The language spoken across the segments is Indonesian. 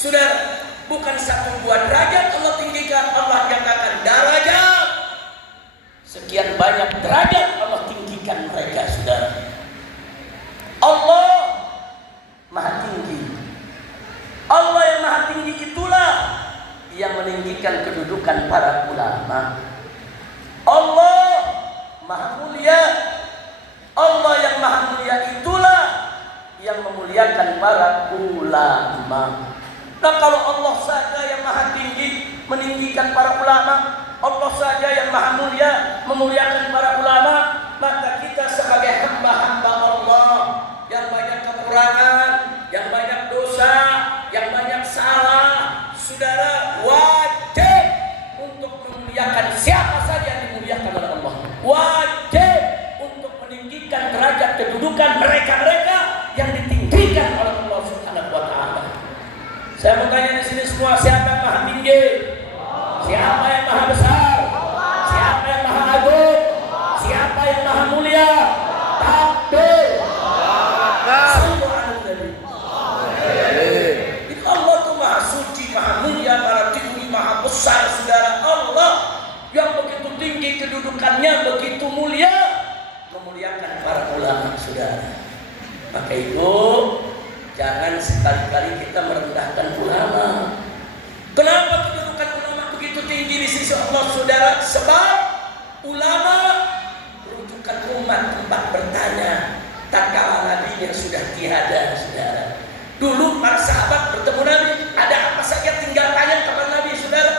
Saudara, bukan 1-2 derajat Allah tinggikan, Allah katakan darajat. Sekian banyak derajat Allah tinggikan mereka, saudara. Allah Maha tinggi. Allah yang Maha tinggi itulah yang meninggikan kedudukan para ulama. Allah Maha mulia. Allah yang Maha mulia itulah yang memuliakan para ulama. Nah, kalau Allah saja yang Maha tinggi meninggikan para ulama, Allah saja yang Maha mulia memuliakan para ulama, maka kita sebagai hamba-hamba Allah yang banyak kekurangan, yang banyak dosa, yang banyak salah, saudara, wajib untuk memuliakan siapa saja yang dimuliakan oleh Allah. Wajib untuk meninggikan derajat kedudukan mereka-mereka yang ditinggikan oleh Allah Subhanahu wa taala. Saya mau tanya di sini semua, siapa yang Maha tinggi? Siapa yang Maha besar? Siapa yang Maha agung? Siapa yang Maha mulia? Takbir. Itu Allah tuh Maha suci, Maha mulia, Maha tinggi, Maha besar, saudara. Allah yang begitu tinggi kedudukannya, begitu mulia, memuliakan para ulama, saudara. Maka itu jangan sekali-kali kita merendahkan ulama. Kenapa kedudukan ulama begitu tinggi di sisi Allah, saudara? Sebab ulama rujukan umat, tempat bertanya tatkala nabinya sudah tiada, saudara. Dulu para sahabat bertemu Nabi, ada apa saja tinggal tanya kepada Nabi, saudara.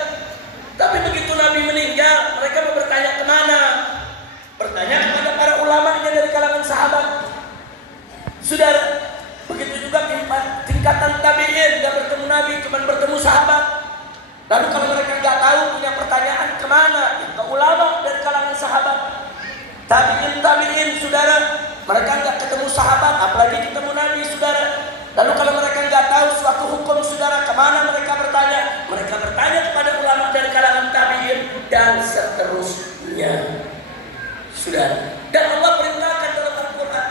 Tapi begitu Nabi meninggal, mereka mau bertanya kemana? Bertanya kepada para ulamanya dari kalangan sahabat. Saudara, begitu juga tingkatan tabi'in, tidak bertemu Nabi, cuma bertemu sahabat. Lalu kalau mereka nggak tahu, punya pertanyaan kemana? Ya, ke ulama dari kalangan sahabat. Tabi'in, saudara, mereka nggak ketemu sahabat, apalagi ketemu Nabi, saudara. Lalu kalau mereka nggak tahu suatu hukum, saudara, kemana mereka bertanya? Mereka bertanya kepada ulama dari kalangan tabi'in dan seterusnya, saudara. Dan Allah perintahkan dalam Al-Quran,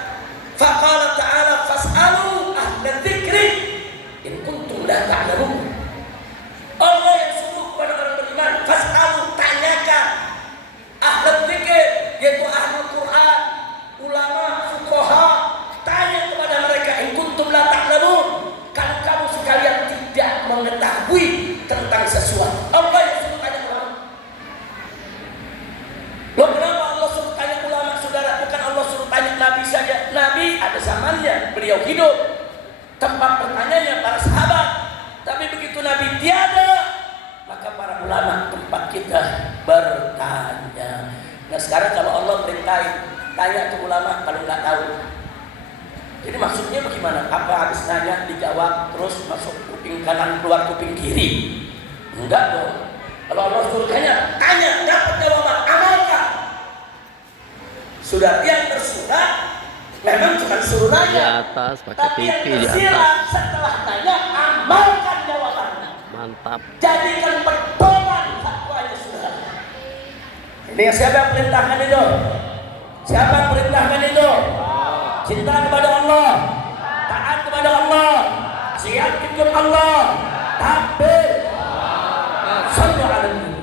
faqala ta'ala fas'alu ahla dzikri in kuntum la ta'lamun. Allah yang suruh kepada orang beriman, fas'alu, tanyakan ahla dzikir, yaitu ahli Quran, ulama, fuqaha, tanya kepada mereka in kuntum la ta'lamun, kalau kamu sekalian tidak mengetahui tentang sesuatu. Allah yang suruh tanya ulama. Loh, kenapa Allah suruh tanya ulama, saudara? Bukan Allah suruh tanya Nabi saja. Nabi ada zamannya, beliau hidup, tempat bertanyanya para sahabat. Tapi begitu Nabi tiada, maka para ulama tempat kita bertanya. Nah, sekarang kalau Allah perintahin tanya ke ulama kalau nggak tahu, jadi maksudnya bagaimana? Apa habis nanya dijawab terus masuk kuping kanan keluar kuping kiri? Enggak dong. Kalau Allah suruh tanya, tanya, dapat jawaban, amalkan. Sudah yang tersurat memang cuma suruh nanya di atas, pakai tapi TV yang di tersirat atas. setelah tanya, amalkan jawabannya. Mantap. Jadikan pedoman takwanya, saudara. Ini siapa yang perintahkan itu? Siapa yang perintahkan itu? Cinta kepada Allah, taat kepada Allah, siap ikut Allah, takbir, sallu ala nabi.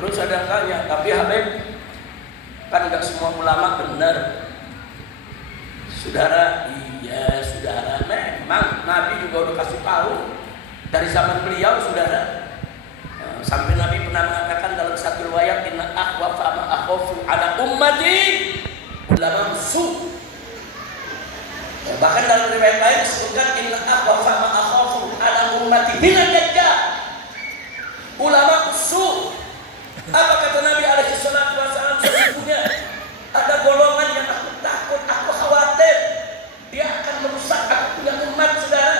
Terus ada yang tanya, tapi Habib, kan nggak semua ulama benar. Saudara, iya saudara, memang Nabi juga udah kasih tahu dari zaman beliau, saudara. Sampai Nabi pernah mengatakan dalam satu riwayat, inna akhwafa ma akhafu ala ummati ulama su. Bahkan dalam riwayat lain disebutkan inna akhwafa ma akhafu ala ummati minad dajjal. Ulama su. Apa kata Nabi alaihi salatu wasallam? Sesungguhnya ada golongan yang aku takut, aku khawatir dia akan merusak aku punya umat, saudara.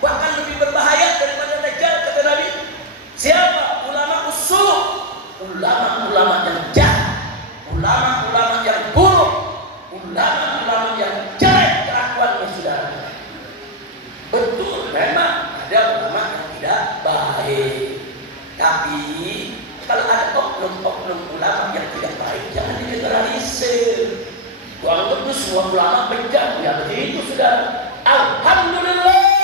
Bahkan lebih berbahaya daripada dajjal, kata Nabi. Siapa? Ulama usul, ulama-ulama yang jahat, ulama-ulama yang buruk, ulama-ulama yang jelek kelakuannya, saudara. Betul, memang ada ulama yang tidak baik. Tapi kalau ada oknum-oknum ulama yang tidak baik, jangan digeneralisir. Anggap semua ulama bejat, ya begitu, saudara. Alhamdulillah.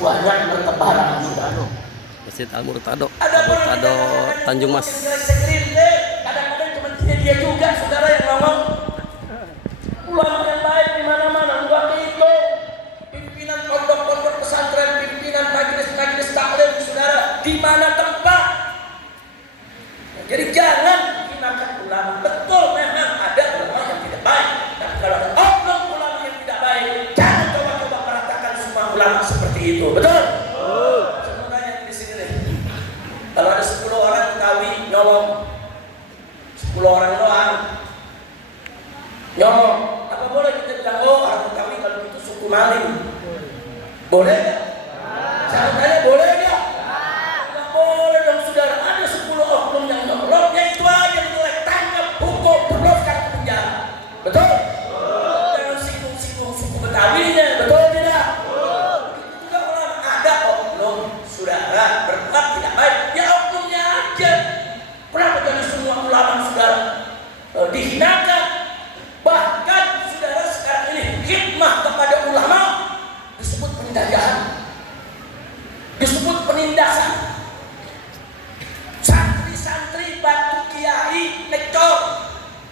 banyak bertebaran sudah. Masjid Al-Murtado, Ada Al-Murtado Tanjung Mas. Kadang-kadang cuma dia juga saudara yang ngomong. Ulama yang baik di mana-mana, enggak itu. Pimpinan pondok-pondok pesantren, pimpinan majelis-majelis taklim saudara, di mana tempat. Jadi jangan hinakan ulama. Betul memang ada ulama yang tidak baik. Dan kalau ada oknum ulama yang tidak baik, jangan coba-coba meratakan semua ulama seperti itu. Betul? Sebenarnya di sini nih. Kalau ada 10 orang Betawi nyolong, 10 orang doang nyolong, apa boleh kita bilang oh orang Betawi kalau itu suku maling? Boleh nggak? Saya tanya boleh nggak? Nggak boleh dong saudara. Ada 10 oknum yang nyolong, ya itu aja mulai tangkap, hukum, berloskan ke penjara. Betul? Jangan singgung-singgung suku Betawinya. Betul tidak? Begitu juga ulama. Ada oknum saudara berbuat tidak baik, ya oknumnya aja. Kenapa jadi semua ulama saudara dihinakan? Bahkan saudara sekarang ini hikmah kepada ulama disebut penjajahan, disebut penindasan. Santri-santri bantu kiai ngecor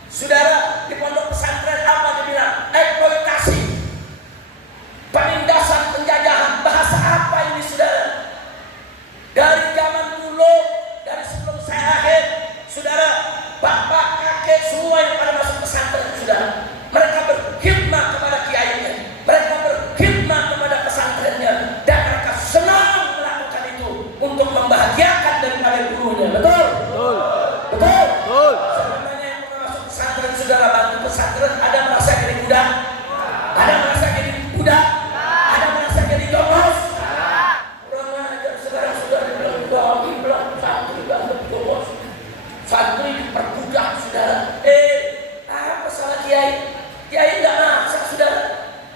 saudara di pondok pesantren, apa dia bilang? Eksploitasi, penindasan, penjajahan. Bahasa apa ini saudara? Dari zaman dulu, dari sebelum saya lahir saudara, bapak, kakek, semua yang pada masuk pesantren saudara, mereka berkhidmat kepada kiainya, mereka berkhidmat kepada pesantrennya, dan mereka senang melakukan itu untuk membahagiakan daripada gurunya. Betul? Betul? Sebenarnya yang pernah masuk pesantren saudara, bantu pesantren, ada merasa jadi budak, ada merasa jadi budak, ada merasa jadi jongos. Kurang ajar sekarang sudah bilang santri banget jongos, santri diperbudak saudara. Apa salah kiai? Kiai nggak maksa saudara.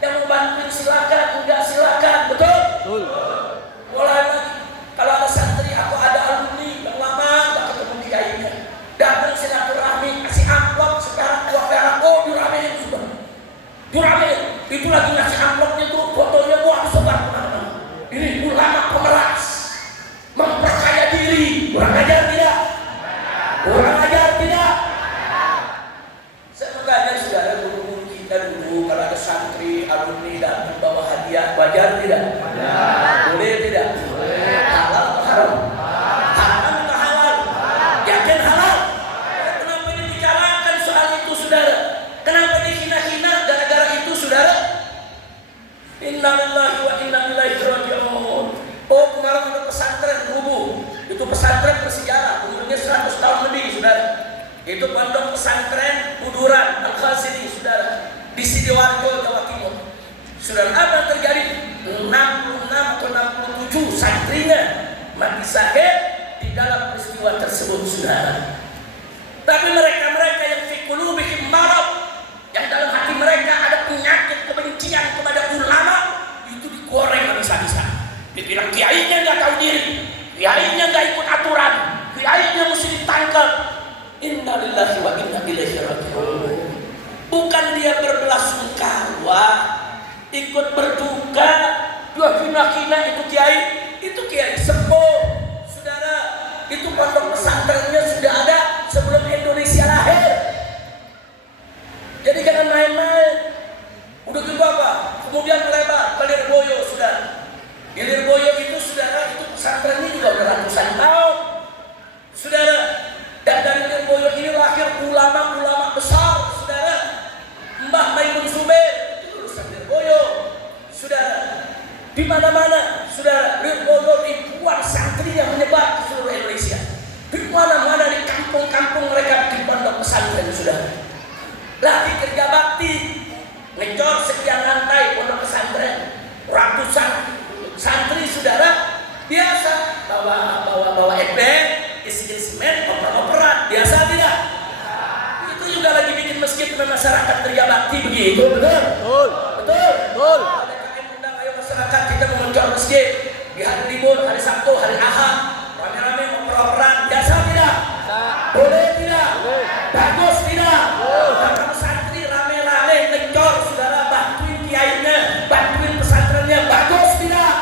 Yang mau bantuin silakan, enggak silakan. Betul? Mulai lagi. Kalau ada santri, aku ada alumni yang lama nggak ketemu kiainya, datang silaturahmi, kasih amplop sekarang 2 perak, oh diramein sudah, diramein. Itu lagi ngasih amplopnya tuh, fotonya buat sebar kemana-mana. Ini ulama pemeras, memperkaya diri. Kurang ajar tidak? Kurang ajar tidak? Saya makanya saudara, guru-guru kita dulu kalau ada santri, alumni datang bawa hadiah, wajar tidak? Boleh tidak? Halal atau haram? Haram atau halal? Yakin halal? Kenapa dibicarakan soal itu saudara? Kenapa dihina-hina gara-gara itu saudara? Innalillahi wa inna ilaihi raji'un. Oh, kemarin ada pesantren Rubuh. Itu pesantren bersejarah, umurnya 100 tahun lebih saudara. Itu pondok pesantren Buduran Al-Khazini saudara, di Sidoarjo, Jawa Timur. Saudara, apa yang terjadi? 66 atau 67 santrinya mati syahid di dalam peristiwa tersebut saudara. Tapi mereka-mereka yang fi qulubihim marad, yang dalam hati mereka ada penyakit kebencian kepada ulama, itu digoreng habis-habisan. Dibilang kiainya nggak tahu diri, kiainya nggak ikut aturan, kiainya mesti ditangkap. Innalillahi wa inna ilaihi raji'un. Bukan dia berbelasungkawa, ikut berduka, dia hina-hina itu kiai sepuh saudara. Itu pondok pesantrennya sudah ada sebelum Indonesia lahir. Jadi jangan main-main. Udah gitu apa? Kemudian melebar ke Lirboyo saudara. Di Lirboyo itu saudara, itu pesantrennya juga udah ratusan tahun saudara. Dan dari Lirboyo ini lahir ulama-ulama besar saudara. Mbah Maimun Zubair itu lulusan Lirboyo saudara. Di mana-mana saudara, Lirboyo ribuan santri yang menyebar ke seluruh Indonesia. Di mana-mana, di kampung-kampung mereka di pondok pesantren saudara. Lagi kerja bakti, ngecor sekian lantai pondok pesantren, ratusan santri saudara, biasa bawa ember, isi semen, oper-operan, biasa tidak? Itu juga lagi bikin masjid dengan masyarakat kerja bakti begitu, betul? Betul. Ada kami undang, ayo masyarakat kita mengejar masjid di hari libur, hari Sabtu, hari Ahad, rame-rame oper-operan, biasa tidak? Boleh tidak? Bagus tidak? Kamu santri rame-rame ngecor saudara, bantuin kiainya, bantuin pesantrennya, bagus tidak?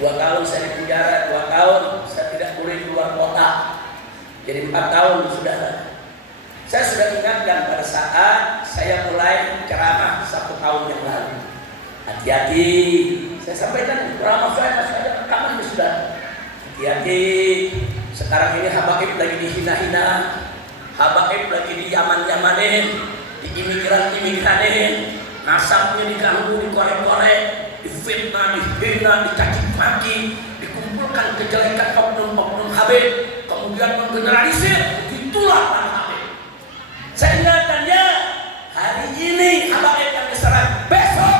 2 tahun saya di penjara, 2 tahun saya tidak boleh keluar kota. Jadi 4 tahun saudara. Saya sudah ingatkan pada saat saya mulai ceramah 1 tahun yang lalu. Hati-hati, saya sampaikan ceramah saya masih ada rekaman sudah. Hati-hati, sekarang ini habaib lagi dihina-hina, habaib lagi diaman-yamanin, diimigran-imigranin, nasabnya diganggu, dikorek-korek, difitnah, dihina, dicaci maki, dikumpulkan kejelekan oknum-oknum habib, kemudian menggeneralisir, itulah para habib. Saya ingatkannya, hari ini habaib yang diserang, besok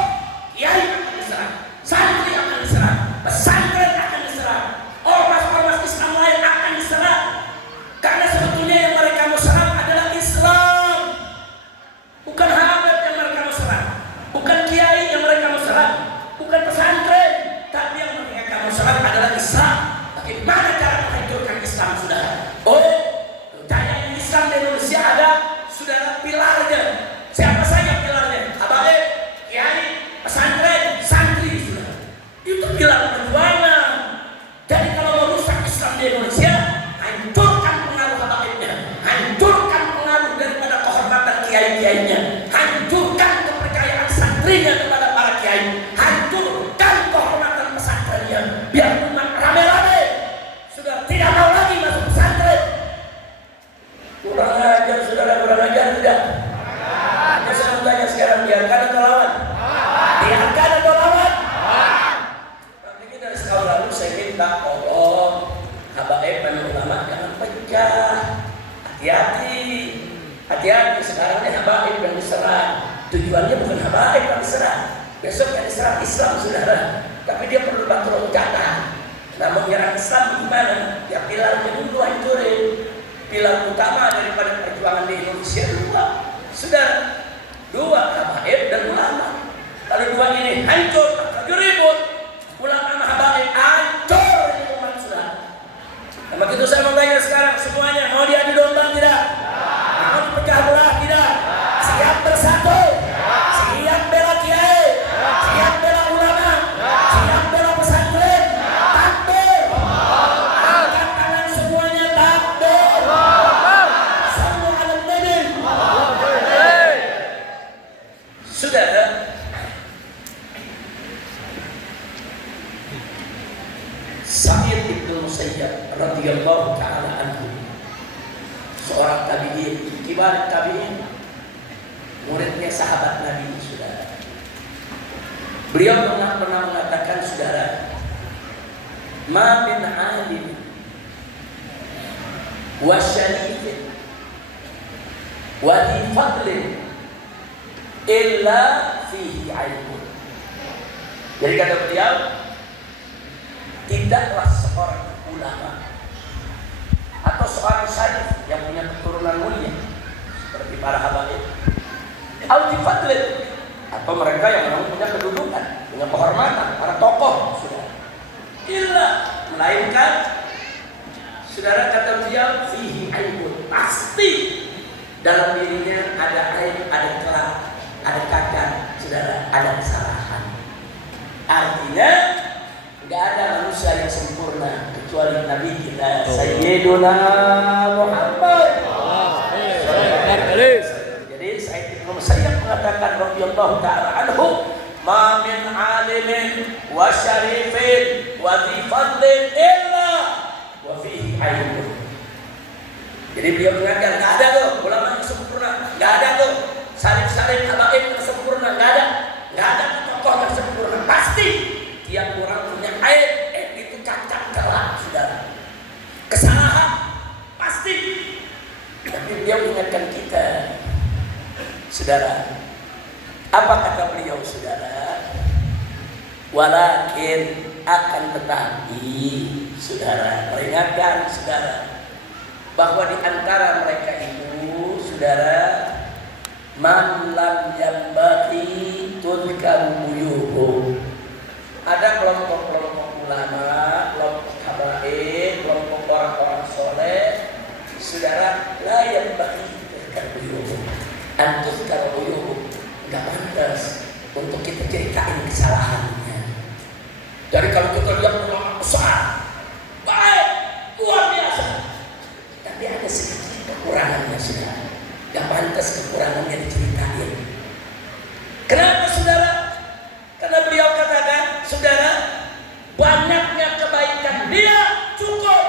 kiai akan diserang, santri akan diserang, pesantren akan diserang, ormas-ormas Islam lain akan diserang. Karena sebetulnya yang mereka mau serang adalah Islam, bukan habib yang mereka mau serang, bukan kiai yang mereka mau serang, bukan pesantren, tapi yang mereka mau serang adalah Islam. Bagaimana cara menghancurkan Islam, saudara? Oh, daya Islam di Indonesia ada, saudara, pilarnya. Siapa saja pilarnya? Habaib, kiai, pesantren, santri, saudara. Itu pilar perjuangan. Jadi kalau mau rusak Islam di Indonesia, hancurkan pengaruh habaibnya, hancurkan pengaruh daripada kehormatan kiai-kiainya, hancurkan kepercayaan santrinya kepada para kiai, hancurkan kehormatan pesantrennya, biar umat rame-rame sudah tidak mau lagi masuk pesantren. Kurang ajar, saudara, kurang ajar tidak? Hanya saya mau tanya sekarang, biarkan atau lawan? Biarkan atau lawan? Nanti dari setahun lalu saya minta tolong habaib dan ulama jangan pecah. Hati-hati, hati-hati. Sekarang ini habaib yang diserang, tujuannya bukan habaib yang diserang, besok yang diserang Islam, saudara. Tapi dia perlu batu loncatan. Nah, menyerang Islam gimana? Ya pilarnya dulu hancurin. Pilar utama daripada perjuangan di Indonesia 2, saudara, 2 habaib dan ulama. Kalau 2 ini hancur, lagi ribut, ulama sama habaib hancur ini umat, saudara. Nah, begitu saya mau tanya sekarang semuanya, mau diadu domba tidak? Mau dipecah belah tidak? Siap bersatu, siap bela kiai, siap bela ulama, siap bela pesantren. Takbir, angkat tangan semuanya, takbir. Sallu ala nabi. Saudara, Sa'id bin Musayyab radhiyallahu ta'ala anhu, seorang tabi'in, kibar tabi'in, muridnya sahabat Nabi, saudara. Beliau pernah mengatakan, saudara, ma min alim wa syarifin wa di fadlin illa fihi ilmun. Jadi kata beliau, tidaklah seorang ulama atau seorang syarif yang punya keturunan mulia seperti para habaib, al-fadlin, atau mereka yang memang punya kedudukan, punya kehormatan, para tokoh, saudara. Illa, melainkan, saudara, kata beliau, fihi aibun, pasti dalam dirinya ada aib, ada celah, ada cacat, saudara, ada kesalahan. Artinya nggak ada manusia yang sempurna kecuali Nabi kita Sayyiduna Muhammad. Jadi Sayyid Ibnu Musayyab mengatakan radhiyallahu ta'ala anhu, ma min alimin wa syarifin wa dhi fadlin illa wa fihi aibun. Jadi beliau mengatakan nggak ada tuh ulama yang sempurna, nggak ada tuh syarif-syarif habaib yang sempurna, nggak ada tokoh yang sempurna. Pasti tiap orang punya aib itu cacat celah, saudara, kesalahan pasti. Tapi beliau ingatkan kita, saudara, apa kata beliau, saudara? Walakin, akan tetapi, saudara, peringatkan, saudara, bahwa di antara mereka itu, saudara, man lam yambaghi tudkaru buyuhum. Ada kelompok-kelompok ulama, kelompok habaib, kelompok orang-orang soleh, saudara, la yambaghi tudkaru buyuhum, antudkaru buyuhum, nggak pantas untuk kita ceritain kesalahannya. Jadi kalau kita lihat saudara? Karena beliau katakan, saudara, banyaknya kebaikan dia cukup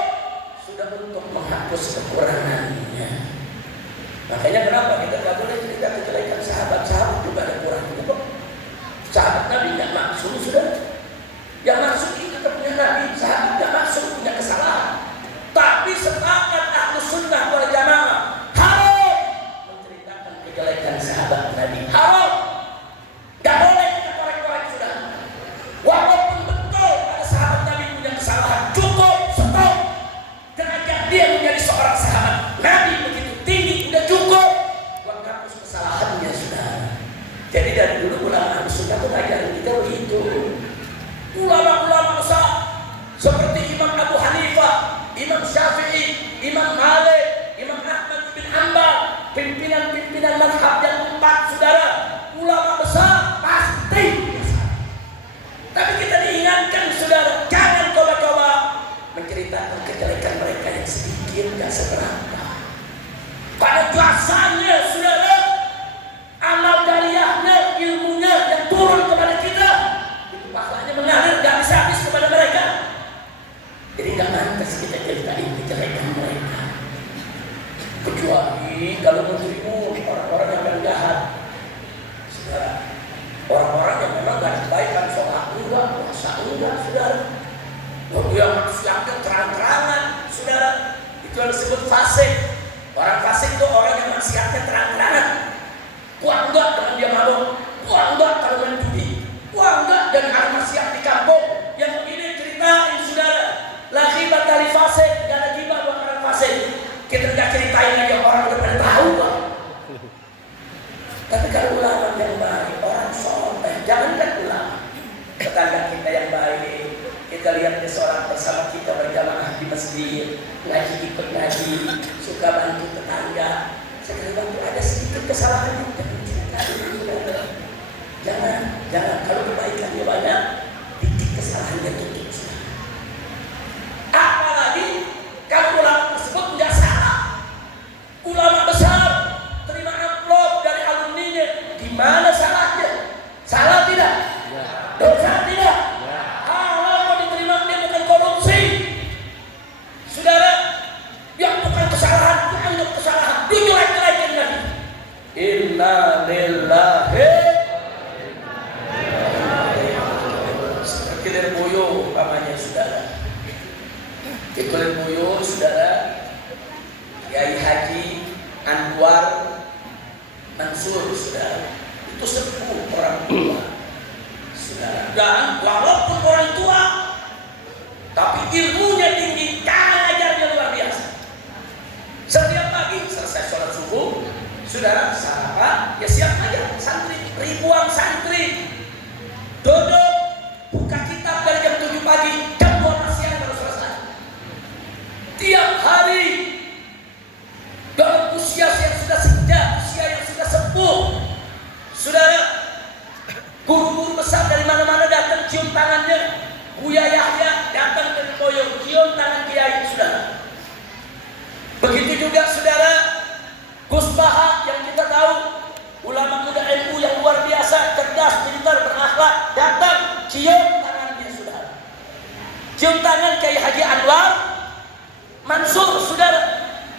sudah untuk menghapus kekurangannya. Makanya kenapa kita tidak boleh cerita kejelekan sahabat-sahabat juga ada kurang juga. Sahabat Nabi tidak maksud sudah. Yang maksud itu tetap punya Nabi, sahabat tidak maksud punya kesalahan. Tapi sepakat Ahlus Sunnah wal Jamaah haram menceritakan kejelekan sahabat Nabi. Haram. Tidak boleh kita korek-korek sudah. Walaupun betul ada sahabat Nabi punya kesalahan, cukup stop. Derajat dia menjadi seorang sahabat Nabi begitu tinggi, sudah cukup buat hapus kesalahannya sudah. Jadi dari dulu ulama Ahlus Sunnah itu ngajarin kita begitu. Ulama-ulama besar seperti Imam Abu Hanifah, Imam Syafi'i, Imam Malik, Imam Ahmad bin Hanbal, pimpinan-pimpinan mazhab yang 4 saudara, ulama besar pasti besar. Tapi kita diingatkan saudara, jangan coba-coba menceritakan kejelekan mereka yang sedikit, yang seberapa. Pada jasanya saudara, amal jariahnya, ilmunya yang turun kepada kita, itu pahalanya mengalir gak bisa habis kepada mereka. Jadi gak pantas kita ceritain kejelekan mereka. Kecuali kalau menterimu orang-orang yang berjahat, saudara, orang-orang yang memang gak kebaikan, sholat enggak, puasa enggak, saudara. Lalu yang maksiatnya terang-terangan, saudara, itu yang disebut fasik. Orang fasik itu orang yang maksiatnya terang-terangan. Wah enggak dengan dia mabuk, wah enggak kalau main judi, wah enggak dan hal maksiat di kampung. Yang ini ceritain saudara, lagi batali fasik, gak ada gibah buat orang fasik. Kita nggak ceritain aja, orang udah pada tahu Pak. Tapi kalau ulama yang baik, orang soleh, jangankan ulama, tetangga kita yang baik, kita lihat seorang bersama kita berjamaah di masjid, ngaji ikut ngaji, suka bantu tetangga. Sekali bantu ada sedikit kesalahan jangan ceritakan. Jangan kalau kebaikannya banyak, dikit kesalahannya tutup. Apalagi kalau ulama tersebut tidak salah, ulama besar terima amplop dari alumninya, gimana salahnya? Salah tidak? Dosa tidak? Kalau mau diterima dia bukan korupsi, saudara, yang bukan kesalahan, anggap kesalahan, dijelek-jelekin lagi. Inna lillahi seperti lemboyo namanya saudara. Itu lemboyo saudara, Kiai Haji Anwar Mansur saudara. Itu sepuh orang tua saudara. Dan walaupun orang tua, tapi ilmunya tinggi, cara ajarnya luar biasa. Setiap pagi selesai sholat subuh, saudara sarapan, ya siap aja santri, ribuan santri duduk buka kitab dari jam 7 pagi, jam 12 siang baru selesai. Tiap hari dalam usia yang sudah senja, usia yang sudah sepuh, saudara, guru-guru besar dari mana-mana datang cium tangannya. Buya Yahya datang dari Boyong, cium tangan kiai saudara. Begitu juga saudara Gus Baha yang kita tahu, ulama muda NU yang luar biasa, cerdas, pintar, berakhlak, datang cium tangannya saudara. Cium tangan Kiai Haji Anwar Mansur saudara,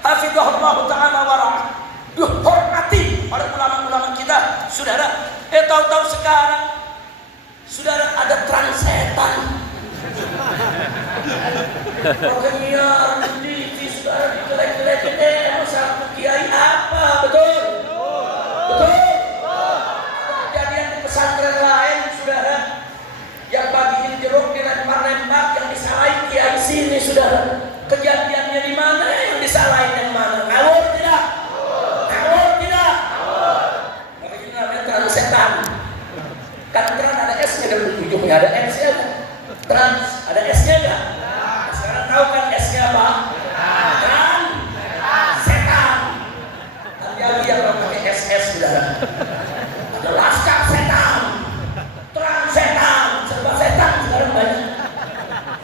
hafizahullah ta'ala warahmatuh, dihormati oleh ulama-ulama kita saudara. Tahu-tahu sekarang saudara ada transetan, penyiar di saudara dijelek-jelekin, satu kiai apa betul? Betul. Kejadian di pesantren lain saudara, yang bagiin jeruk dilempar-lempar, yang disalahin kiai sini saudara. Kejadiannya di mana? Yang disalahin yang mana? Ngawur tidak? Ngawur tidak? Makanya ini namanya transetan. Kan trans ada S-nya dan ujungnya ada S-nya kan? Trans ada S-nya enggak? Nah, sekarang tahu kan S-nya apa? Trans setan. Hati-hati yang pakai SS saudara. Ada laskar setan, trans setan, serba setan sekarang banyak.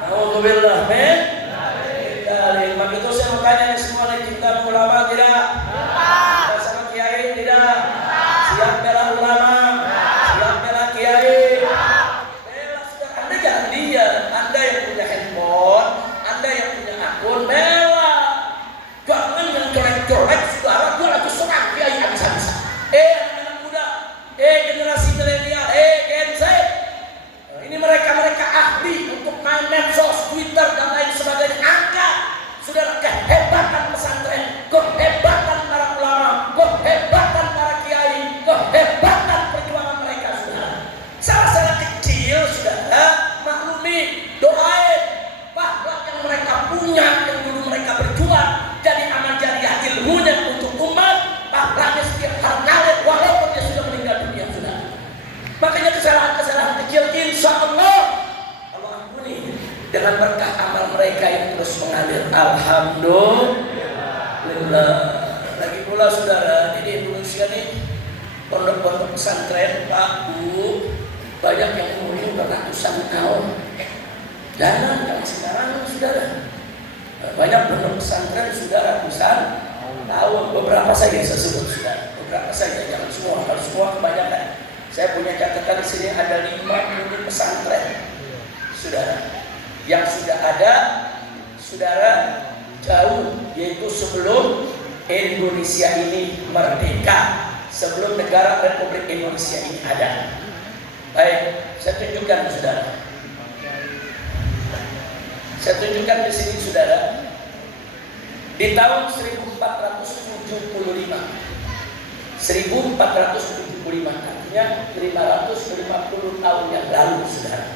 Alhamdulillah, men. Dari maka itu saya mau tanya nih semua nih, kita ulama tidak? Kita sama kiai tidak? Siap bela ulama? Siap bela dengan berkah amal mereka yang terus mengalir. Alhamdulillah. Lagi pula saudara, di Indonesia nih pondok-pondok pesantren, Pak, Bu, banyak yang umurnya udah ratusan tahun. Jangan sekarang saudara. Banyak pondok pesantren sudah ratusan tahun. Beberapa saja saya sebut saudara. Beberapa saja, jangan semua. Kalau semua kebanyakan. Saya punya catatan di sini ada 5 unit pesantren, saudara, yang sudah ada, saudara, jauh, yaitu sebelum Indonesia ini merdeka, sebelum negara Republik Indonesia ini ada. Baik, saya tunjukkan saudara. Saya tunjukkan di sini saudara. Di tahun 1475, artinya 550 tahun yang lalu saudara,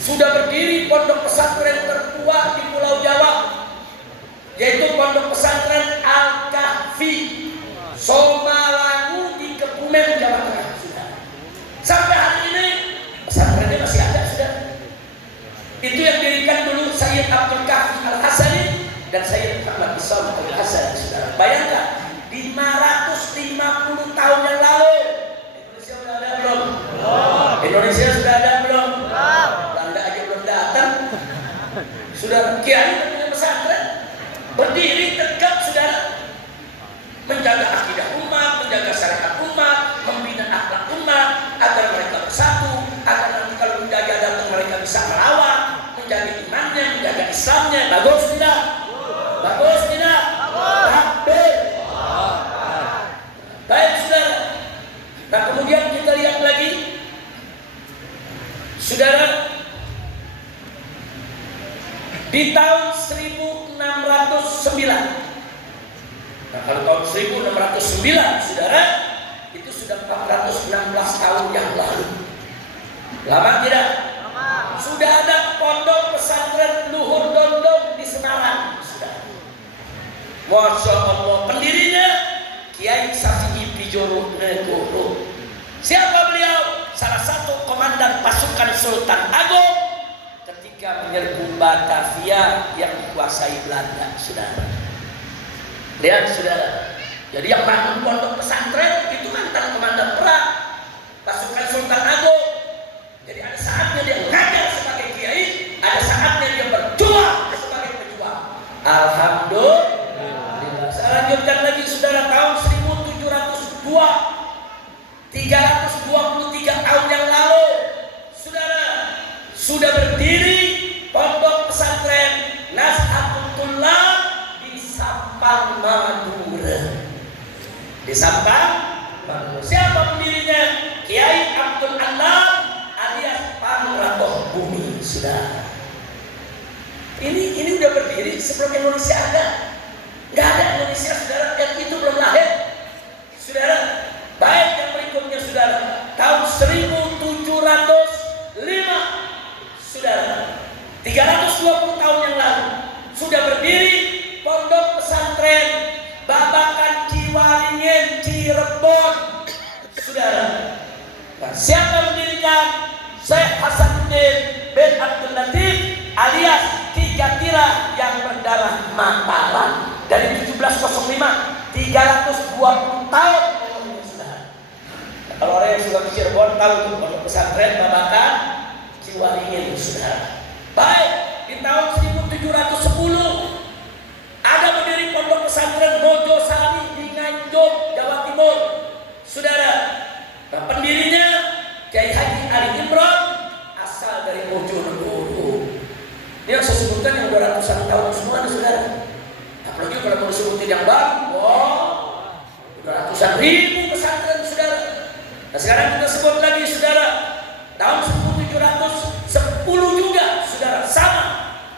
sudah berdiri pondok pesantren tertua di Pulau Jawa, yaitu pondok pesantren Al-Kahfi Somalangu di Kebumen, Jawa Tengah saudara. Sampai hari ini pesantrennya masih ada saudara. Itu yang dirikan dulu Sayyid Abdul Kahfi Al-Hasani dan Sayyid Muhammad Isam Al-Hasan saudara. Bayangkan 550 tahun yang lalu. Indonesia sudah ada belum? Indonesia sudah ada belum? Belanda aja belum datang. Sudah kiai punya pesantren, berdiri tegak saudara, menjaga akidah umat, menjaga syariat umat, membina akhlak umat agar mereka bersatu, agar nanti kalau penjajah datang mereka bisa melawan, menjaga imannya, menjaga Islamnya. Bagus tidak? Bagus tidak? Takbir. Baik saudara. Nah kemudian kita lihat lagi saudara, di tahun 1609. Nah kalau tahun 1609 saudara, itu sudah 416 tahun yang lalu. Lama tidak? Sudah ada pondok pesantren Luhur Dondong di Semarang saudara. Masya Allah, pendirinya Kiai Syafi'i Pijoro Negoro. Siapa beliau? Salah satu komandan pasukan Sultan Agung ketika menyerbu Batavia yang dikuasai Belanda, saudara. Lihat saudara. Jadi yang bangun pondok pesantren itu mantan komandan perang pasukan Sultan Agung. Jadi ada saatnya dia ngajar sebagai kiai, ada saatnya dia berjuang sebagai pejuang. Alhamdulillah. Saya lanjutkan lagi saudara, tahun 1702, 323 tahun yang lalu saudara, sudah berdiri pondok pesantren Nahdlatul Tulab di Sampang Madura. Di Sampang Madura. Siapa pendirinya? Kiai Abdul Anam alias Pangratoh Bumi saudara. Ini udah berdiri sebelum Indonesia ada. Nggak ada Indonesia saudara, yang itu belum lahir saudara. Baik, yang berikutnya saudara, tahun 1705 saudara, 320 tahun yang lalu sudah berdiri pondok pesantren Babakan Ciwaringin Cirebon saudara. Nah, siapa mendirikan? Syekh Hasanuddin bin Abdul Latif alias Ki Gatira yang berdarah Mataram. Dari 1705, 320 tahun. Kalau orang yang sudah ke Cirebon tahu itu pondok pesantren Babakan Ciwaringin saudara. Baik, di tahun 1710 ada berdiri pondok pesantren Mojosari di Nganjuk, Jawa Timur saudara. Nah, pendirinya Kiai Haji Ali Imron asal dari Bojonegoro. Ini yang saya sebutkan yang 200-an tahun semua saudara. Apalagi kalau mau disebutin yang baru, udah ratusan ribu pesantren saudara. Nah sekarang kita sebut lagi saudara, tahun 1710 juga saudara, sama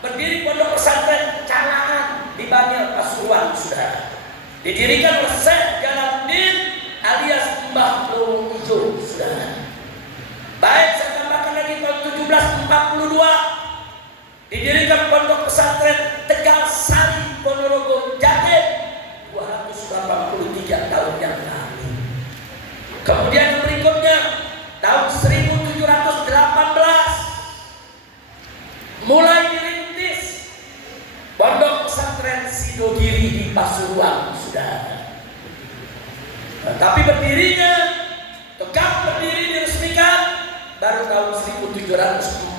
berdiri pondok pesantren Canaan di Bangil Pasuruan saudara. Didirikan oleh Syekh Jalaluddin alias Mbah Loro Ijo saudara. Baik, saya tambahkan lagi tahun 1742 didirikan pondok pesantren Tegal Sari Ponorogo Jatim, 283 tahun yang lalu. Kemudian berikutnya tahun 1718 mulai Tapi berdirinya, tegak berdiri diresmikan baru tahun 1745.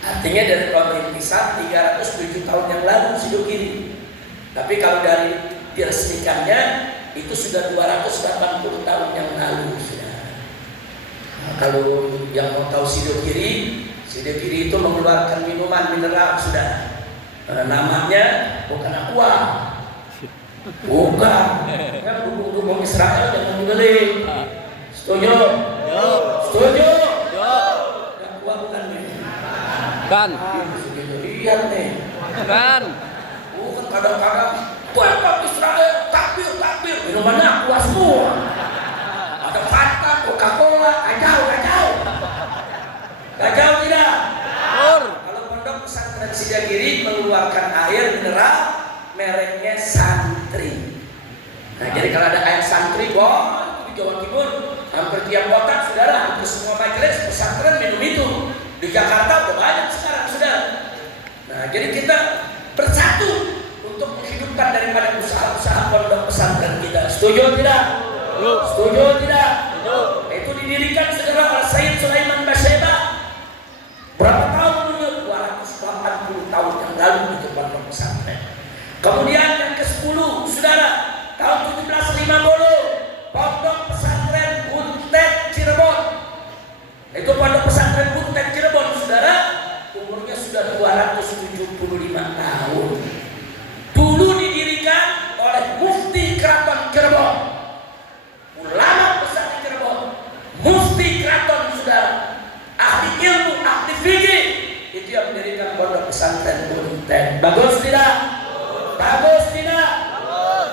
Artinya dari pemerintahan 307 tahun yang lalu Sidogiri. Tapi kalau dari diresmikannya itu sudah 280 tahun yang lalu sudah. Nah, kalau yang mau tahu Sidogiri itu mengeluarkan minuman mineral sudah. Namanya bukan aqua, bukan, kan dukung Israel jangan dibeli. Setuju? Setuju? Aqua bukan nih. Kan. Lihat nih. Kan. Bukan kadang-kadang buat Israel takbir minumannya aqua semua. Ada Fanta, Coca-Cola, kacau tidak? Kalau pondok pesantren Sidagiri mengeluarkan air mineral mereknya Santri. Nah, jadi kalau ada air Santri, wah di Jawa Timur hampir tiap kota saudara, hampir semua majelis pesantren minum itu. Di Jakarta udah banyak sekarang saudara. Nah, jadi kita bersatu untuk menghidupkan daripada usaha-usaha pondok pesantren kita. Setuju tidak? Setuju tidak? Itu didirikan segera oleh Sayyid Sulaiman Basyeba. Berapa tahun dulu? 280 tahun yang lalu itu pondok pesantren. Kemudian yang ke-10 saudara, tahun 1750 pondok pesantren Buntet Cirebon. Itu pondok pesantren Buntet Cirebon saudara, umurnya sudah 275 tahun. Dulu didirikan oleh Mufti Keraton Cirebon, ulama besar di Cirebon, Mufti Keraton saudara, ahli ilmu, ahli fikih, itu yang mendirikan pondok pesantren Buntet. Bagus tidak? Bagus tidak?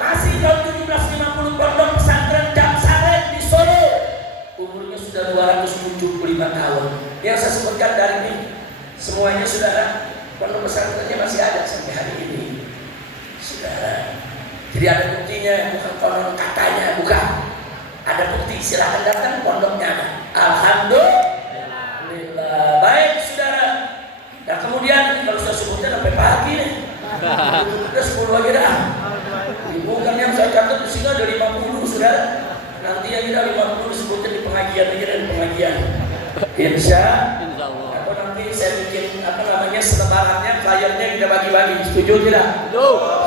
Masih tahun 1750 pondok pesantren Damsaren di Solo, umurnya sudah 275 tahun. Yang saya sebutkan dari ini semuanya saudara, pondok pesantrennya masih ada sampai hari ini saudara. Jadi ada buktinya, bukan konon katanya, bukan. Ada bukti, silahkan datang pondoknya. Alhamdulillah. Baik saudara. Nah kemudian kalau saya sebutkan sampai pagi nih. Udah 10 lagi dah. Bukan yang saya catat di sini ada 50 saudara. Nanti yang kita 50 disebutkan di pengajian aja dan pengajian. Insya Allah. Atau nanti saya bikin selebarannya, flyernya kita bagi-bagi. Setuju tidak?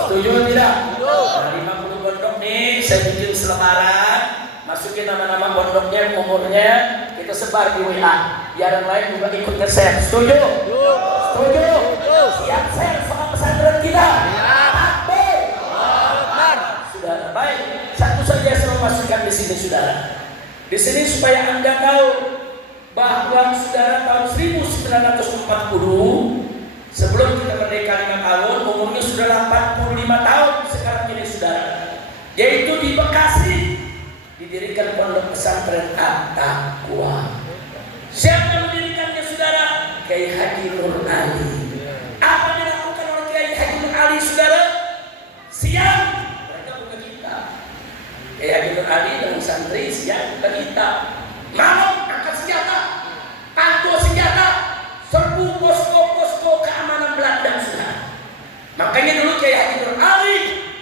Setuju tidak? Nah, 50 pondok nih saya bikin selebaran. Masukin nama-nama pondoknya, umurnya, kita sebar di WA biar yang lain juga ikut nge-share. Setuju? Setuju? Siap share sama pesantren kita? Saudara, baik. Satu saja saya masukkan di sini saudara. Di sini supaya Anda tahu bahwa saudara tahun 1940 sebelum kita merdeka 5 tahun, umurnya sudah 85 tahun sekarang ini saudara. Yaitu di Bekasi didirikan pondok pesantren At-Taqwa. Siapa yang mendirikannya saudara? Kiai Haji Nur Ali. Apa yang dilakukan oleh Kiai Haji Nur Ali saudara? Siang mereka buka kitab. Kiai Haji Nur Ali dengan santri siang buka kitab. Malam angkat senjata, pantul senjata, serbu posko-posko keamanan Belanda saudara. Makanya dulu Kiai Haji Nur Ali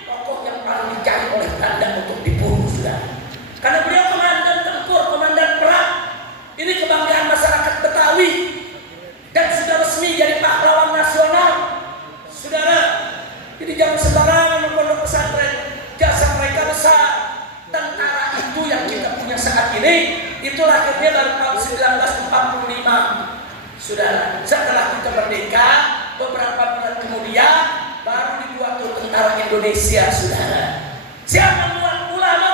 tokoh yang paling dicari oleh Belanda untuk dibunuh saudara. Karena beliau komandan tempur, komandan perang. Ini kebanggaan masyarakat Betawi dan sudah resmi jadi pahlawan nasional, saudara. Jadi jangan sembarangan pondok pesantren. Jasa mereka besar. Tentara itu yang kita punya saat ini, itu lahirnya dari tahun 1945, saudara. Setelah kita merdeka, beberapa bulan kemudian baru dibuat tentara Indonesia, saudara. Siapa buat ulama?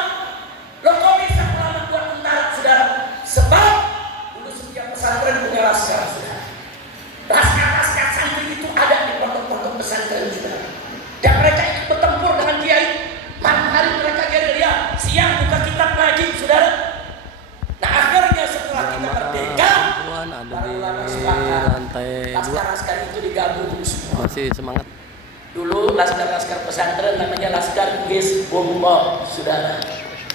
Loh kok bisa ulama buat tentara saudara? Sebab dulu setiap pesantren punya laskar saudara. Laskar-laskar santri itu ada di pondok-pondok pesantren saudara. Dan mereka ikut bertempur dengan kiai. Malam hari mereka gerilya, siang buka kitab lagi saudara. Nah akhirnya setelah kita merdeka, barulah lantai 2 laskar-laskar itu digabung semua. masih semangat. Dulu laskar-laskar pesantren namanya Laskar Hizbullah saudara.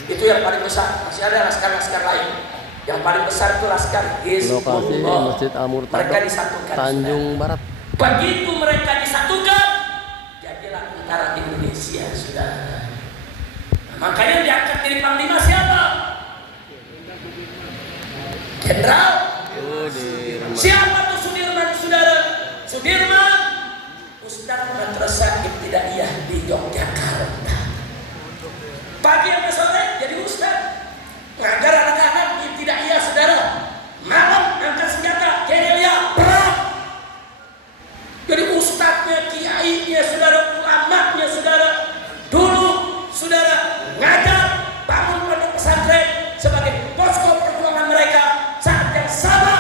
Itu yang paling besar. Masih ada laskar-laskar lain. Yang paling besar itu Laskar Lokasi Hizbullah. Masjid Al-Murtado, Mereka disatukan Tanjung saudara. Barat. Begitu mereka disatukan, jadilah tentara Indonesia saudara. Makanya diangkat jadi panglima siapa? Jenderal. Siapa tuh Sudirman, saudara? Sudirman Ustadz Madrasah Ibtidaiyah di Yogyakarta. Pagi sampai sore jadi ustadz, ngajar anak-anak ibtidaiyah, saudara. Malam angkat senjata, gerilya, perang. Jadi ustadznya, kiainya, saudara, ulamanya, saudara. Dulu, saudara, ngajar, bangun pondok pesantren sebagai posko perjuangan mereka. Saat yang sama,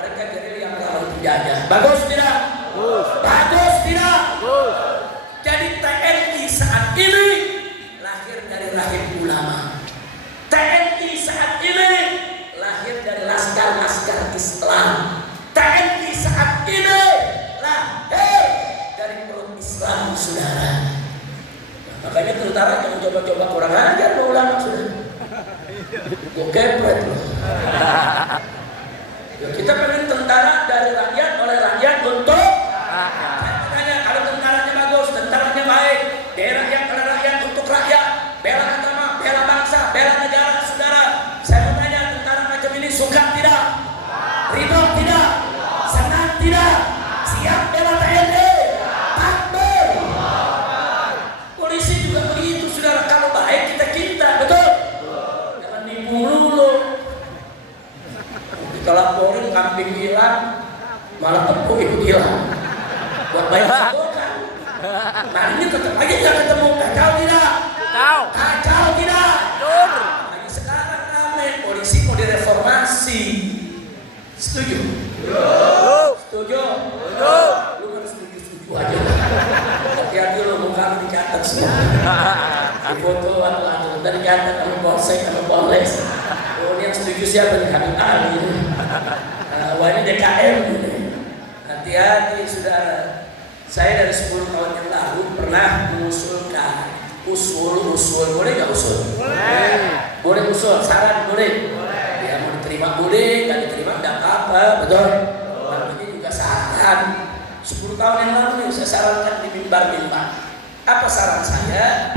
mereka gerilya melawan penjajah. Bagus tidak? Bagus tidak? Jadi TNI saat ini lahir dari rahim ulama. TNI saat ini lahir dari laskar-laskar Islam. TNI saat ini lahir dari perut Islam, saudara. Makanya tentara jangan coba-coba kurang ajar sama ulama, saudara. Gue kepret loh. Ya, kita pengen tentara dari rakyat, oleh rakyat, untuk makanya kalau tentaranya bagus, tentaranya baik, dari rakyat, oleh rakyat, untuk rakyat, bela agama, bela bangsa, bela negara, saudara. Saya mau tanya, tentara macam ini suka tidak? Ridho tidak? Senang tidak? Siap bela TNI? Takbir. Polisi juga begitu, saudara. Kalau baik kita cinta, betul? Jangan nipu dulu. Kita laporin kambing hilang, malah tepung ikut hilang. Buat bayar sabokan. Nah ini tetap aja nggak ketemu. Kacau tidak? Kacau tidak? Lagi sekarang ramai polisi mau direformasi. Setuju? Setuju? Lu kan setuju aja. Hati-hati lu, muka lu dicatat semua. Di foto atau tadi dicatat sama polsek sama polres. Oh ini yang setuju siapa nih? Habib Ali. Wah ini DKM ini. Hati-hati, saudara. Saya dari 10 tahun yang lalu pernah mengusulkan usul, boleh nggak usul? Boleh usul, saran boleh. Ya mau diterima boleh, nggak diterima nggak apa-apa, betul. Namanya juga saran. 10 tahun yang lalu nih saya sarankan di mimbar-mimbar. Apa saran saya?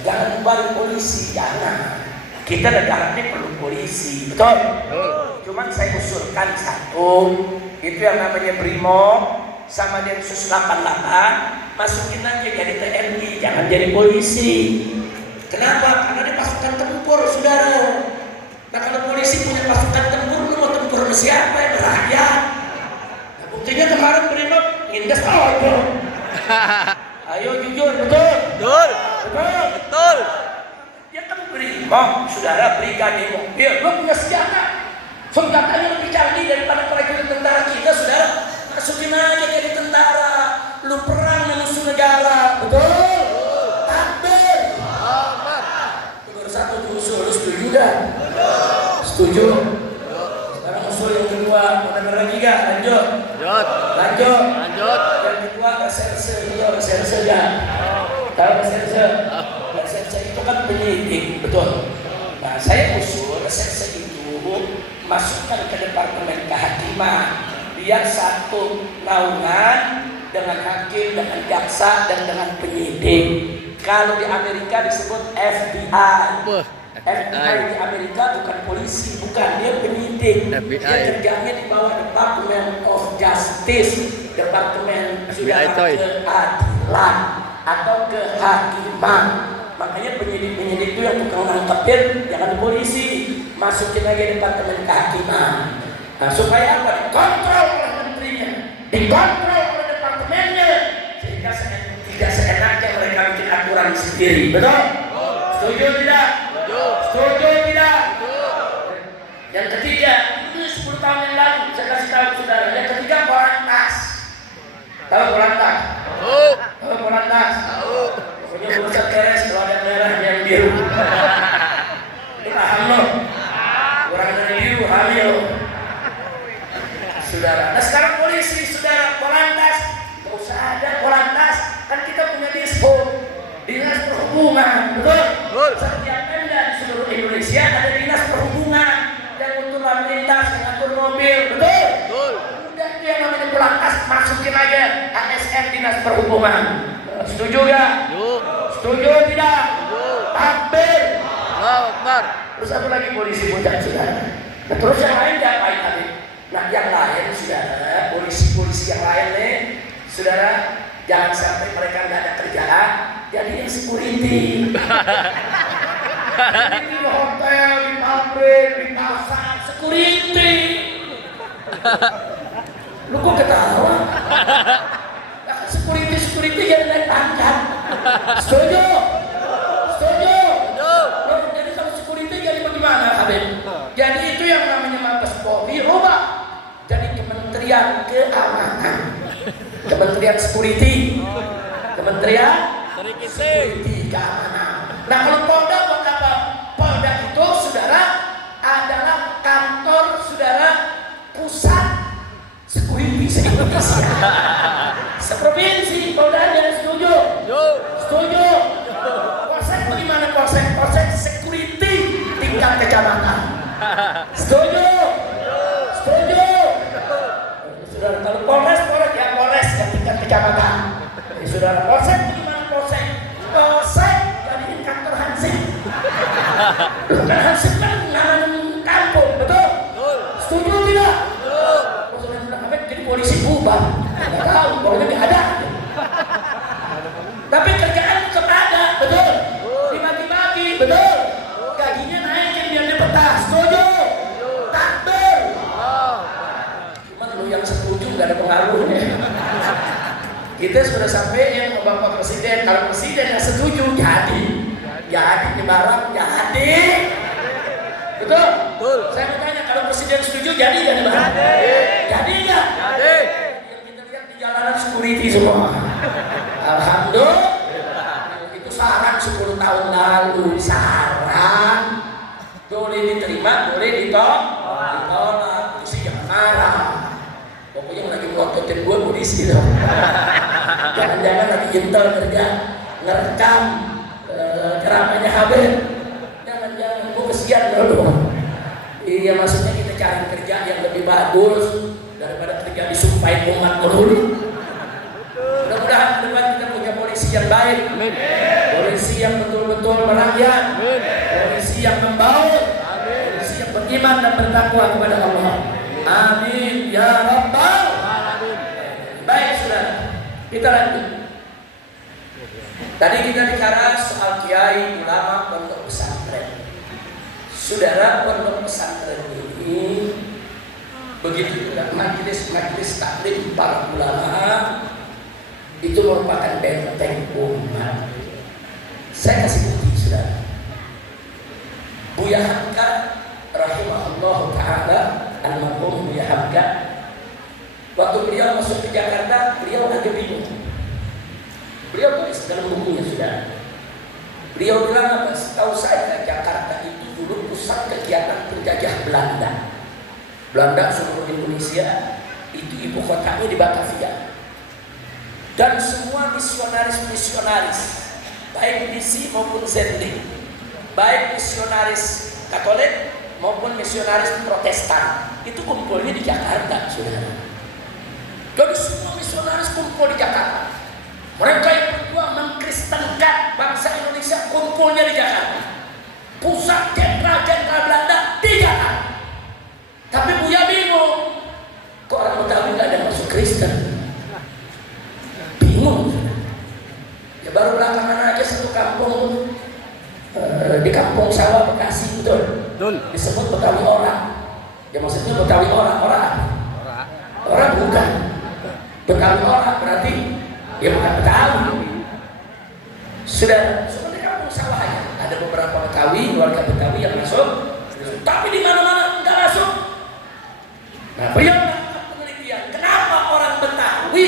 Jangan bubarin polisi, jangan. Kita negara ini perlu polisi, betul? Cuman saya usulkan satu, itu yang namanya Brimob sama Densus 88 masukin aja jadi TNI, jangan jadi polisi. Kenapa? Karena dia pasukan tempur, saudara. Nah kalau polisi punya pasukan tempur, lu mau tempur sama siapa? Ya rakyat. Nah, buktinya kemarin Brimob ngindes aja. Ayo jujur, betul? Betul. Dia kan Brimob, saudara, brigade mobil, lu punya senjata. Senjatanya lebih canggih daripada prajurit tentara kita, saudara. Masukin aja jadi tentara. Lu perang dengan musuh negara, betul? Takbir. Nomor 1 tuh usul, lu setuju gak? Setuju? Sekarang usul yang kedua, mau denger lagi gak? Lanjut. Yang kedua reserse, reserse gak? Tahu reserse? Reserse itu kan penyidik, betul? Nah saya usul reserse itu masukkan ke Departemen Kehakiman, biar satu naungan dengan hakim, dengan jaksa, dan dengan penyidik. Kalau di Amerika disebut FBI. FBI di Amerika bukan polisi, bukan, dia penyidik. Dia kerjanya di bawah Department of Justice, Departemen Keadilan atau Kehakiman. Makanya penyidik-penyidik itu yang tukang nangkepin, jangan polisi, masukin lagi Departemen Kehakiman. Nah, supaya apa? Dikontrol oleh menterinya, dikontrol oleh departemennya, sehingga tidak seenaknya mereka bikin aturan sendiri. Betul? Setuju tidak? Setuju tidak? Yang ketiga, itu 10 tahun yang lalu saya kasih tahu saudara. Yang ketiga, Polantas. Tahu Polantas? Tahu Polantas? Pokoknya urusan beres kalau ada merah yang biru. Ini paham loh. Orang dari biru hamil. Saudara. Nah sekarang polisi, saudara, Polantas, nggak usah ada Polantas, kan kita punya Dishub, Dinas Perhubungan, betul? Setiap Pemda di seluruh Indonesia ada Dinas Perhubungan yang untuk lalu lintas, mengatur mobil, betul? Udah itu yang namanya Polantas, masukin aja ASN Dinas Perhubungan. Setuju ya? Setuju tidak? Akbar. Allahu Akbar. Terus satu lagi polisi puncak saudara. Nah, terus yang lain diapain tadi? Nah yang lain saudara, polisi-polisi yang lain nih saudara, jangan sampai mereka nggak ada kerjaan jadiin security. Di hotel, di pabrik, di pasar, security. Lu kok ketawa? Nah, security jadi naik pangkat. Setuju? Setuju? Loh, jadi kalau security jadi bagaimana, Habib? Jadi itu yang namanya Mabes Polri rubah jadi Kementerian Keamanan, Kementerian Security, Kementerian Security Keamanan. Nah kalau Polda buat apa? Polda itu saudara adalah kantor saudara pusat security se-Indonesia. Seprovinsi Poldanya setuju? Setuju. Polsek bagaimana polsek? Polsek security tingkat kecamatan. Setuju? Setuju. Saudara kalau Polres ya Polres yang tingkat kecamatan. Saudara polsek bagaimana polsek? Polsek jadiin kantor Hansip. Bukan Hansip kan nanganin kampung, betul? Setuju tidak? Saudara bilang apa? Jadi polisi bubar. Nggak tahu, pokoknya nggak ada. Tapi kerjaan tetap ada, betul? Dibagi-bagi, betul? Gajinya naikin biar dia betah, setuju? Takbir. Cuman lu yang setuju nggak ada pengaruhnya. Kita sudah sampai ke Bapak Presiden. Kalau Presiden yang setuju jadi di barang jadi, betul? Saya mau tanya, kalau Presiden setuju jadi barang? Jadi nggak? Jadi. Yang kita lihat di jalanan security semua. Alhamdulillah. Itu saran 10 tahun lalu, saran boleh diterima, boleh ditolak. Polisi jangan marah. Pokoknya lagi melototin gue polisi dong. Jangan-jangan lagi jentel kerja ngerekam ceramahnya Habib. Jangan-jangan gue kesian dulu. Iya, maksudnya kita cari kerja yang lebih bagus daripada kerja disumpahin umat dulu. Mudah-mudahan ke depan kita punya polisi yang baik. Amin. Polisi yang betul-betul merakyat. Amin. Polisi yang membaur. Amin. Polisi yang beriman dan bertakwa kepada Allah. Amin ya Rabbal alamin. Baik saudara, kita lanjut. Tadi kita bicara soal kiai, ulama, pondok pesantren. Saudara, pondok pesantren ini begitu juga majelis taklim para ulama itu merupakan benteng umat. Saya kasih bukti saudara. Buya Hamka rahimahullah taala, almarhum Buya Hamka, waktu beliau masuk ke Jakarta, beliau agak bingung. Beliau tulis dalam bukunya saudara. Beliau bilang apa? Setahu saya Jakarta itu dulu pusat kegiatan penjajah Belanda. Belanda seluruh Indonesia, itu ibu kotanya di Batavia. Dan semua misionaris-misionaris, baik misi maupun Zenling, baik misionaris Katolik maupun misionaris Protestan, itu kumpulnya di Jakarta, saudara. Jadi semua misionaris kumpul di Jakarta. Mereka yang berjuang mengkristenkan bangsa Indonesia kumpulnya di Jakarta. Pusat jenderal-jenderal Belanda di Jakarta. Tapi Buya bingung, kok orang Betawi nggak ada masuk Kristen? Bingung. Ya baru belakangan aja satu kampung di kampung sawah Bekasi, betul? Disebut Betawi orang. Ya maksudnya Betawi orang apa? Orang bukan. Betawi orang berarti ya bukan Betawi. Sudah seperti kampung sawah aja. Ada beberapa Betawi, keluarga Betawi yang masuk, tapi di mana-mana nggak masuk. Nah, beliau melakukan penelitian, kenapa orang Betawi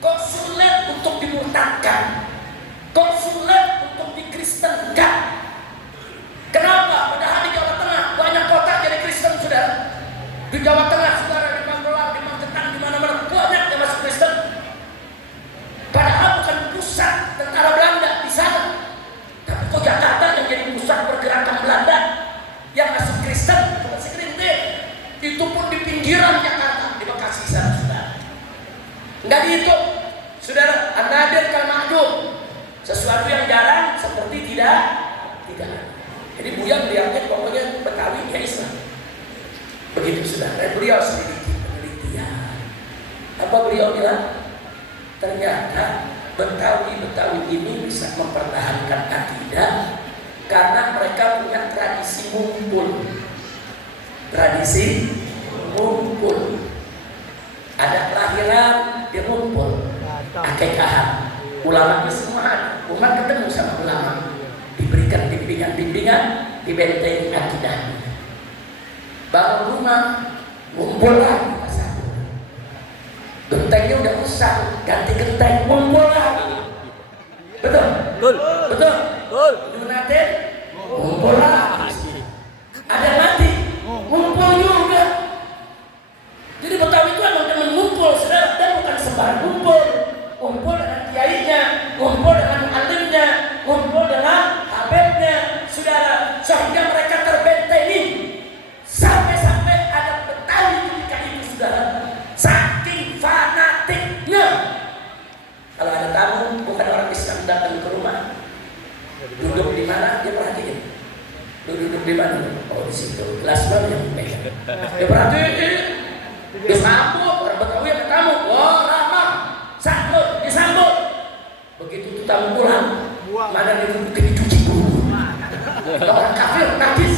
kok sulit untuk dimurtadkan, kok sulit untuk dikristenkan? Kenapa? Padahal di Jawa Tengah banyak kota jadi Kristen, saudara. Di Jawa Tengah, saudara, di Magelang, di Magetan, di mana-mana banyak yang masuk Kristen. Padahal bukan pusat tentara Belanda di sana, tapi kok Jakarta yang jadi pusat pergerakan Belanda yang masuk Kristen cuma segelintir. Itu pun di pinggiran Jakarta, di Bekasi sana, saudara. Nggak dihitung, saudara. An-nadir kal ma'dum, sesuatu yang jarang seperti tidak Jadi Buya melihatnya pokoknya Betawi ya Islam. Begitu saudara. Beliau selidiki penelitian. Apa beliau bilang? Ternyata Betawi ini bisa mempertahankan akidah karena mereka punya tradisi ngumpul. Tradisi ngumpul. Ada kelahiran, dia ngumpul. Akekahan. Ulama semua ada. Umat ketemu sama ulama. Diberikan bimbingan-bimbingan, dibentengi akidah. Bangun rumah, ngumpul lagi. Gentengnya udah rusak, ganti genteng, ngumpul lagi. Betul? Betul. Betul? Betul. Yunatin, ngumpul lagi. Ada mati, ngumpul juga. Jadi Betawi itu emang teman ngumpul, saudara, dan bukan sembarang ngumpul. Ngumpul dengan kiainya, ngumpul dengan alimnya, ngumpul dengan habibnya, saudara. Sehingga mereka terbentengi. Sampai-sampai ada Betawi ketika itu, saudara. Saking fanatiknya. Kalau ada tamu bukan orang Islam datang ke rumah, duduk di mana dia perhatiin. Duduk di mana? Oh di situ. Gelas mana yang pegang? Dia perhatiin. Dia sambut orang Betawi yang tamu. Wah ramah, sambut, disambut. Begitu itu tamu pulang, mana dia duduk dicuci dulu. Orang kafir najis,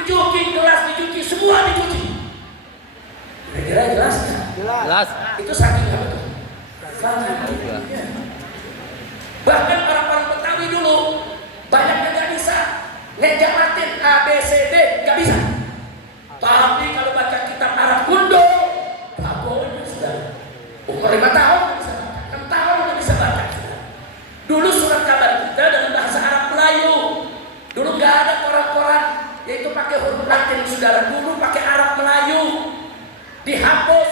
dicuci gelas, dicuci semua dicuci. Kira-kira jelas nggak? Jelas. Itu saking apa tuh? Fanatiknya. Bahkan orang-orang Betawi dulu banyak yang nggak bisa ngejamatin A B C D, nggak bisa. Tapi kalau baca kitab Arab kundo, bagonya sudah umur 5 tahun bisa baca, 6 tahun udah bisa baca. Dulu surat kabar kita dengan bahasa Arab Melayu. Dulu nggak ada koran-koran yaitu pakai huruf Latin, saudara. Dulu pakai Arab Melayu. Dihapus